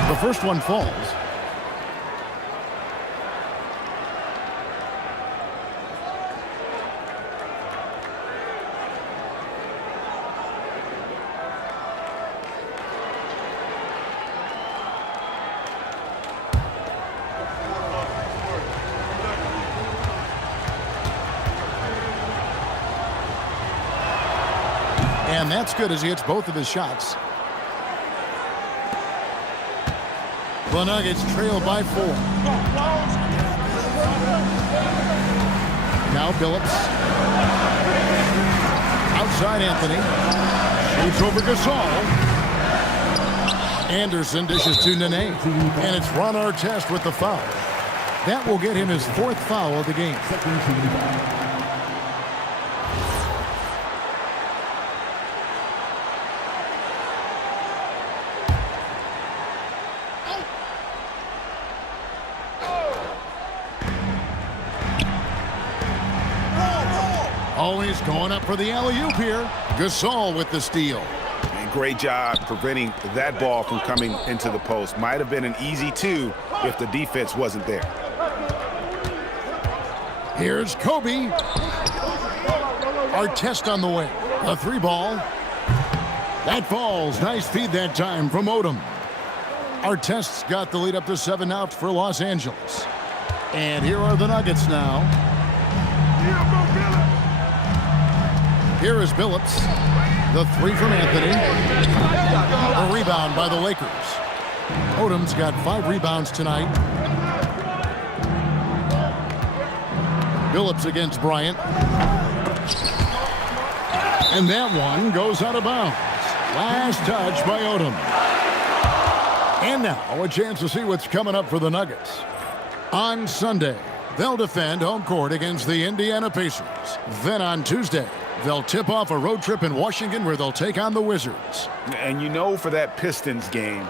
The first one falls. And that's good as he hits both of his shots. The Nuggets trail by 4. Now Billups. Outside Anthony. Shoots over Gasol. Anderson dishes to Nene. And it's Ron Artest with the foul. That will get him his 4th foul of the game. Always going up for the alley-oop here. Gasol with the steal. And great job preventing that ball from coming into the post. Might have been an easy 2 if the defense wasn't there. Here's Kobe. Artest on the way. A 3-ball. That falls. Nice feed that time from Odom. Artest's got the lead up to 7 out for Los Angeles. And here are the Nuggets now. Here is Billups. The 3 from Anthony. A rebound by the Lakers. Odom's got 5 rebounds tonight. Billups against Bryant. And that one goes out of bounds. Last touch by Odom. And now a chance to see what's coming up for the Nuggets. On Sunday, they'll defend home court against the Indiana Pacers. Then on Tuesday, they'll tip off a road trip in Washington where they'll take on the Wizards. And you know, for that Pistons game,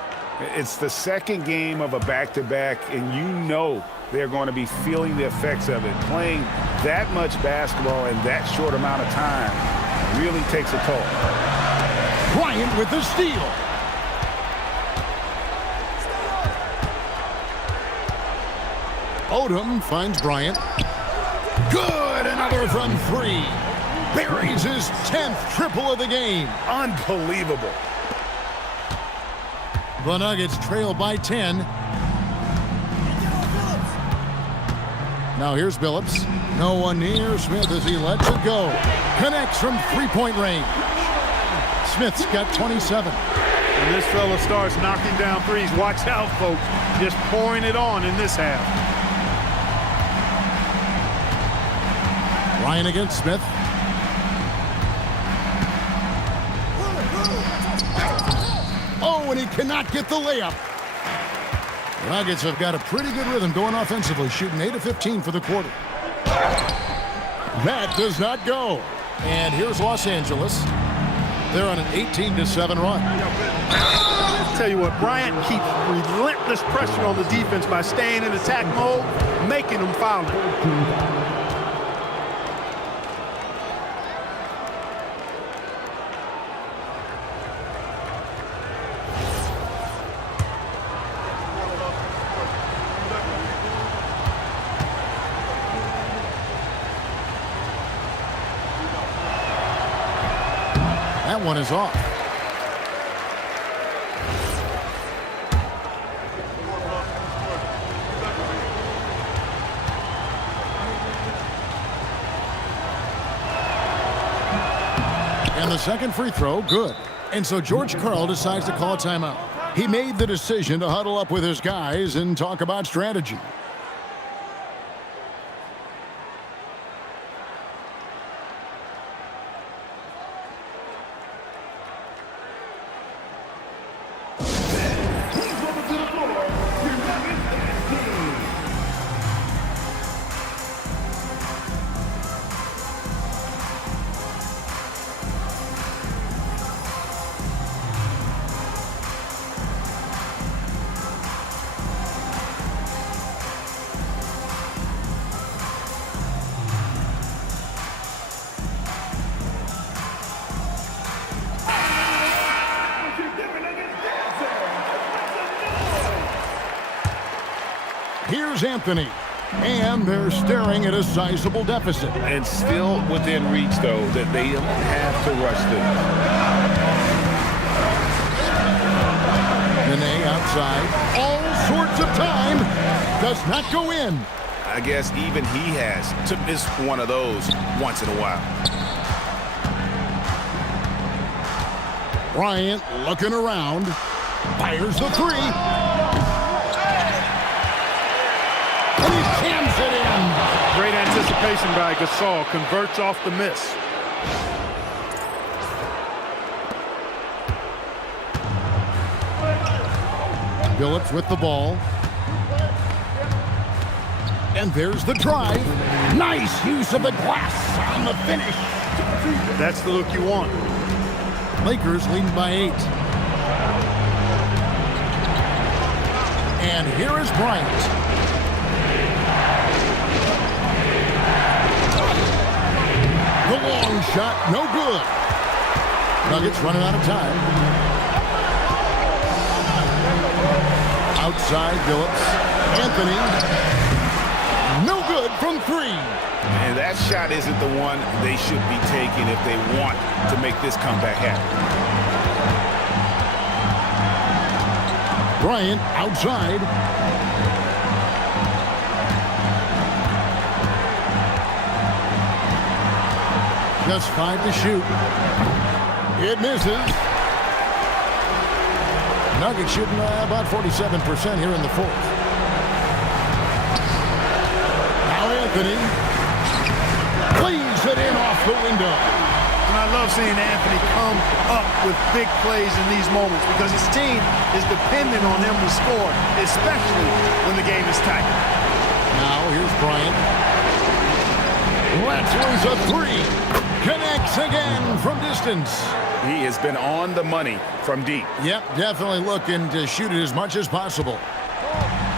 it's the second game of a back-to-back, and you know they're going to be feeling the effects of it. Playing that much basketball in that short amount of time really takes a toll. Bryant with the steal. Odom finds Bryant. Good, another from 3. buries his 10th triple of the game. Unbelievable. The Nuggets trail by 10. Now here's Billups. No one near Smith as he lets it go. Connects from three-point range. Smith's got 27. When this fella starts knocking down threes, watch out, folks. Just pouring it on in this half. Ryan against Smith. Oh, and he cannot get the layup. The Nuggets have got a pretty good rhythm going offensively, shooting 8 of 15 for the quarter. That does not go. And here's Los Angeles. They're on an 18-7 run. Tell you what, Bryant keeps relentless pressure on the defense by staying in attack mode, making them foul. That one is off. And the second free throw, good. And so George Karl decides to call a timeout. He made the decision to huddle up with his guys and talk about strategy. Here's Anthony. And they're staring at a sizable deficit. And still within reach, though, that they don't have to rush this. Nene outside. All sorts of time. Does not go in. I guess even he has to miss one of those once in a while. Bryant looking around. Fires the three. And he jams it in. Great anticipation by Gasol. Converts off the miss. Billups with the ball. And there's the drive. Nice use of the glass on the finish. That's the look you want. Lakers leading by 8. And here is Bryant. The long shot, no good. Nuggets running out of time. Outside Billups. Anthony. No good from 3. And that shot isn't the one they should be taking if they want to make this comeback happen. Bryant outside. Just 5 to shoot. It misses. Nuggets shooting about 47% here in the 4th. Now Anthony plays it in off the window. And I love seeing Anthony come up with big plays in these moments because his team is dependent on him to score, especially when the game is tight. Now here's Bryant. Let's lose a 3. Connects again from distance. He has been on the money from deep. Yep, definitely looking to shoot it as much as possible.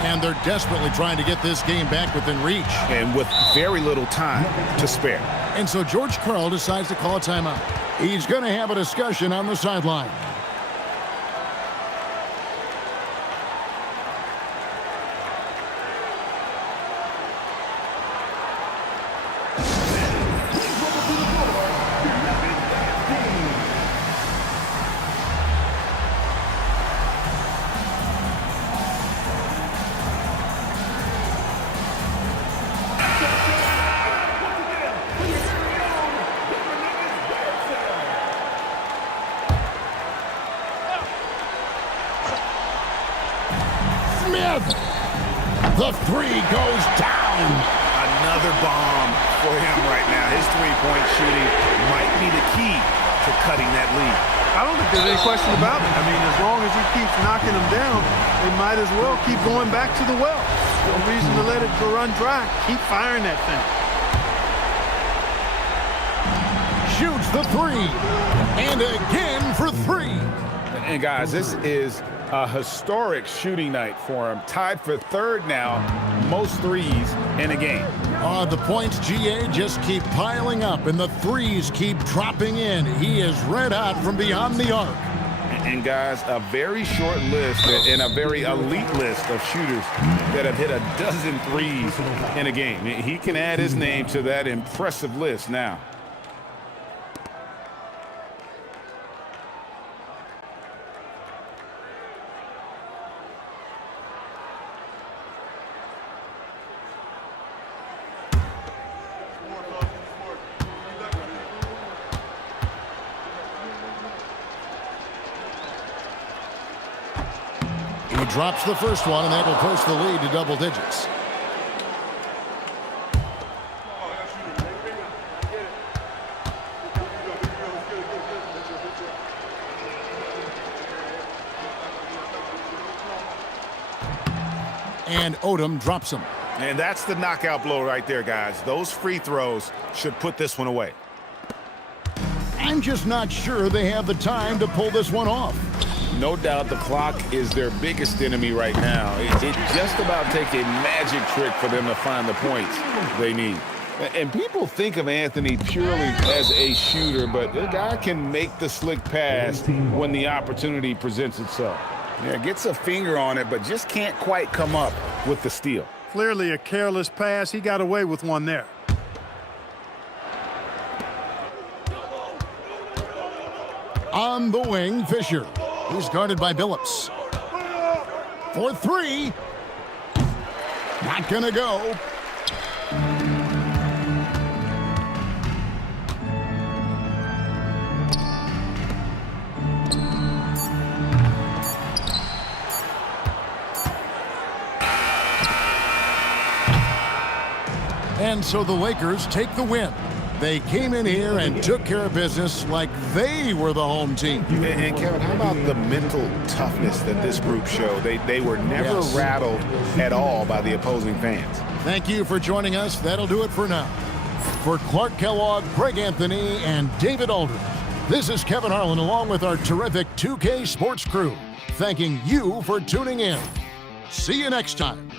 And they're desperately trying to get this game back within reach. And with very little time to spare. And so George Karl decides to call a timeout. He's going to have a discussion on the sideline. The three goes down. Another bomb for him right now. His three-point shooting might be the key to cutting that lead. I don't think there's any question about it. I mean, as long as he keeps knocking them down, they might as well keep going back to the well. No reason to let it run dry. Keep firing that thing. Shoots the three. And again for three. And guys, this is a historic shooting night for him. Tied for third now, most threes in a game. The points, GA, just keep piling up, and the threes keep dropping in. He is red hot from beyond the arc. And guys, a very short list and a very elite list of shooters that have hit a dozen threes in a game. He can add his name to that impressive list now. He drops the first one, and that will push the lead to double digits. And Odom drops him. And that's the knockout blow right there, guys. Those free throws should put this one away. I'm just not sure they have the time to pull this one off. No doubt the clock is their biggest enemy right now. It just about takes a magic trick for them to find the points they need. And people think of Anthony purely as a shooter, but the guy can make the slick pass when the opportunity presents itself. Yeah, gets a finger on it, but just can't quite come up with the steal. Clearly a careless pass. He got away with one there. On the wing, Fisher. He's guarded by Billups. For three. Not gonna go. And so the Lakers take the win. They came in here and took care of business like they were the home team. And Kevin, how about the mental toughness that this group showed? They were never rattled at all by the opposing fans. Thank you for joining us. That'll do it for now. For Clark Kellogg, Greg Anthony, and David Aldridge, this is Kevin Harlan along with our terrific 2K Sports crew, thanking you for tuning in. See you next time.